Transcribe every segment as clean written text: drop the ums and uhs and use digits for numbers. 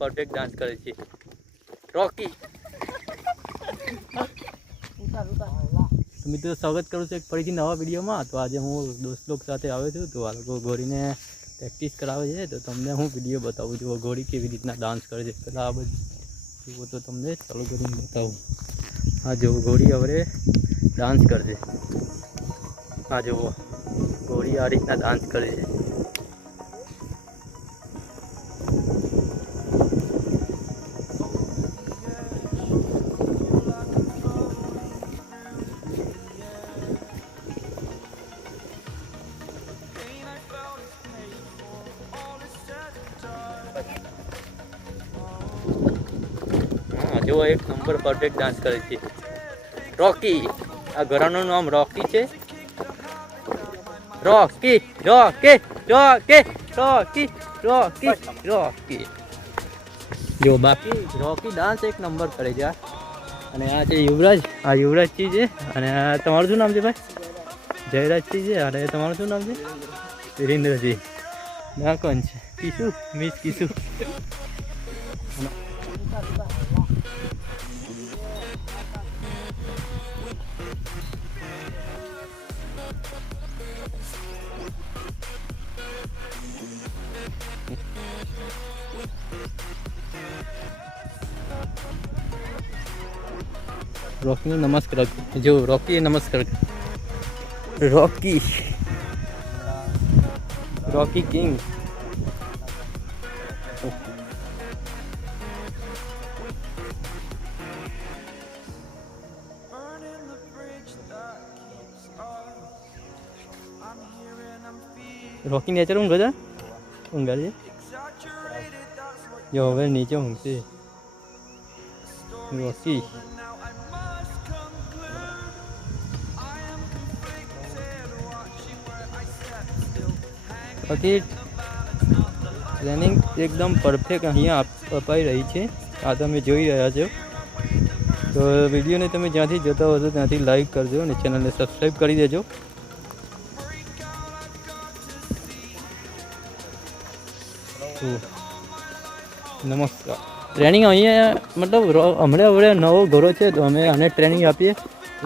Perfect dance કરે છે રોકી। મિત્રો સ્વાગત કરું છું એક ફરીથી નવા વિડીયોમાં। તો આજે હું દોસ્ત લોકો સાથે આવ્યો છું। તો આ લોકો ઘોડીને પ્રેક્ટિસ કરાવે છે। તો તમને હું વિડીયો બતાવું છું ઘોડી કેવી રીતના ડાન્સ કરે છે। પહેલાં આ બધું જુઓ તો તમને ચાલુ કરીને બતાવું। આ જુઓ ઘોડી હવે ડાન્સ કરશે। આ જુઓ ઘોડી આ રીતના ડાન્સ કરે છે। जो एक नंबर परफेक्ट डांस करे छे रॉकी। आ घराનું નામ રોકી છે। રોકી રોકી રોકી રોકી રોકી રોકી। જો બાકી રોકી ડાન્સ એક નંબર કરે છે। અને આ છે યુવરાજ। આ યુવરાજજી છે। અને આ તમારું શું નામ છે ભાઈ? જયરાજજી છે। અને તમારું શું નામ છે? વિરેન્દ્રજી। ના કોણ છે? કિશુ મિસ કિશુ। रॉकी ने नमस्कार जो रॉकी नमस्कार Rocky Rocky king. Rocky nature ઊંઘ છે ઊંઘાડી જો હવે નીચે ઊંઘશે રॉकी। बाकी ट्रेनिंग एकदम परफेक्ट अहींया अपाई रही है। आ तमे जोई रह्या छो। तो विडियो ने तमे ज्यांथी जोता हो तो त्यांथी लाइक करजो और चैनल ने सब्सक्राइब करी देजो। नमस्कार। ट्रेनिंग अहींया मतलब हमणे हवे नवो घोड़ो छे तो अमे आने ट्रेनिंग आपीए।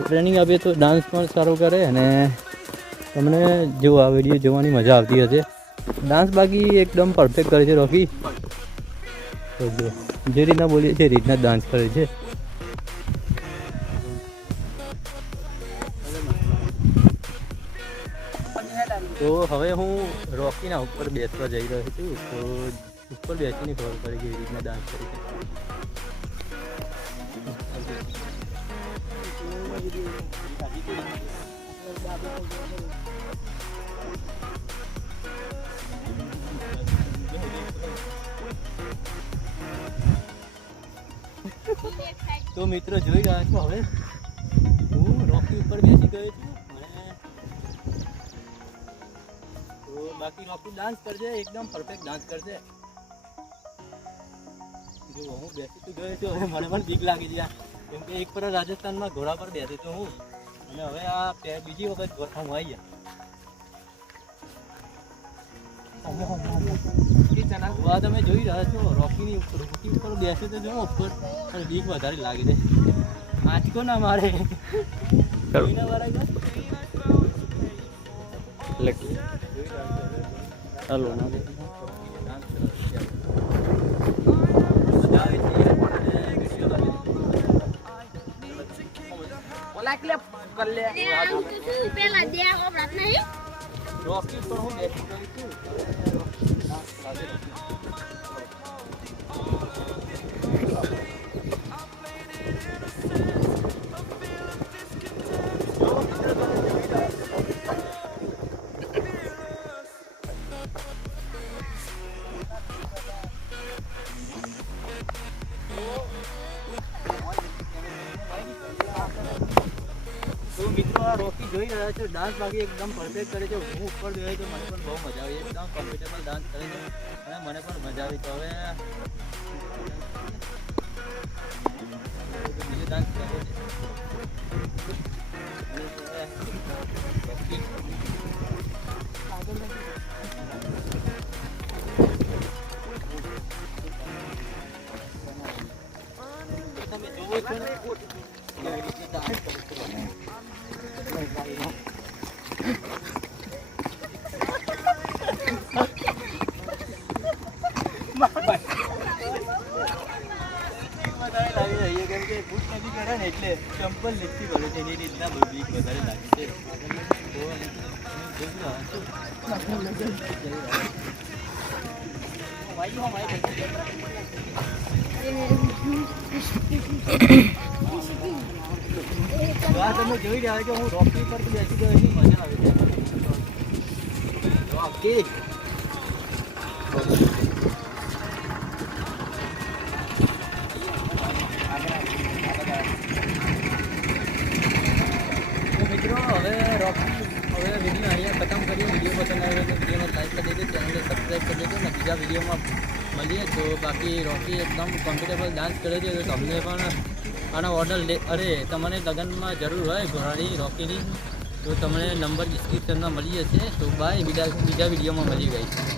ट्रेनिंग आपीए तो डांस पण सारो करे अने तमने जो आ विडियो जोवानी मजा आवती हशे। डांस बाकी एकदम परफेक्ट करे छे रॉकी। तो जो जे रीतना बोलीए छे रीतना डांस करे छे। तो हवे हूँ रॉकीना उपर बेसवा जई रह्यो छुं। तो उपर बेसीने खबर पड़ी के रीतना डांस करे छे। तो मित्रों જોઈ રહ્યા છો હવે હું રોકી ઉપર બેસી ગયો છું। તો બાકી રોકી ડાન્સ કરજે एकदम परफेक्ट डांस करजे। જો હું બેસી તો ગયો છું હવે મને પણ બીક લાગી છે કેમ કે એક પર રાજસ્થાનમાં ઘોડા પર બેઠો તો હું અને હવે આ બીજી વખત હું આવી ગયા। આ તમે જોઈ રહ્યા છો રોકી ઉપર બેસે તો જો ઉપર પણ બીક વધારે લાગે છે। આંચકો ના મારે ના મારે ચાલો ના ઓલા ક્લિપ કર લે પેલા દે ઓબરાત નહીં રોકી પર હું બેસી ગઈ છું। तो मित्रों आ रॉकी જોઈ રહ્યા છો ડાન્સ બાકી એકદમ પરફેક્ટ કરે છે। હું ઉપર બેહ્યો તો મને પણ બહુ મજા આવી। એકદમ કમ્ફર્ટેબલ ડાન્સ કરે છે અને મને પણ મજા આવી। તો હવે બીજો ડાન્સ કરવો છે। એટલે ચંપલ લીધી કરે છે એની રીતના બીક વધારે લાગે છે. તમે જોઈ રહ્યા કે હું રોકી પર બેસી ગયો એની મજા આવે છે. રોકી મિત્રો હવે વિડીયો અહીંયા ખતમ કરીએ. વિડીયો પસંદ આવ્યો તો વિડીયોને લાઈક કરી દેજો, ચેનલને સબસ્ક્રાઈબ કરી દેજો અને બીજા વિડીયોમાં મળીએ. તો બાકી રોકી એકદમ કમ્ફર્ટેબલ ડાન્સ કરે છે. તો તમને પણ આનો ઓર્ડર અરે તમને લગ્નમાં જરૂર હોય ઘોડાની રોકીની તો તમને નંબર ડિસ્ક્રિપ્શનમાં મળી જશે. તો બાય, બીજા વિડીયોમાં મળી ગઈ.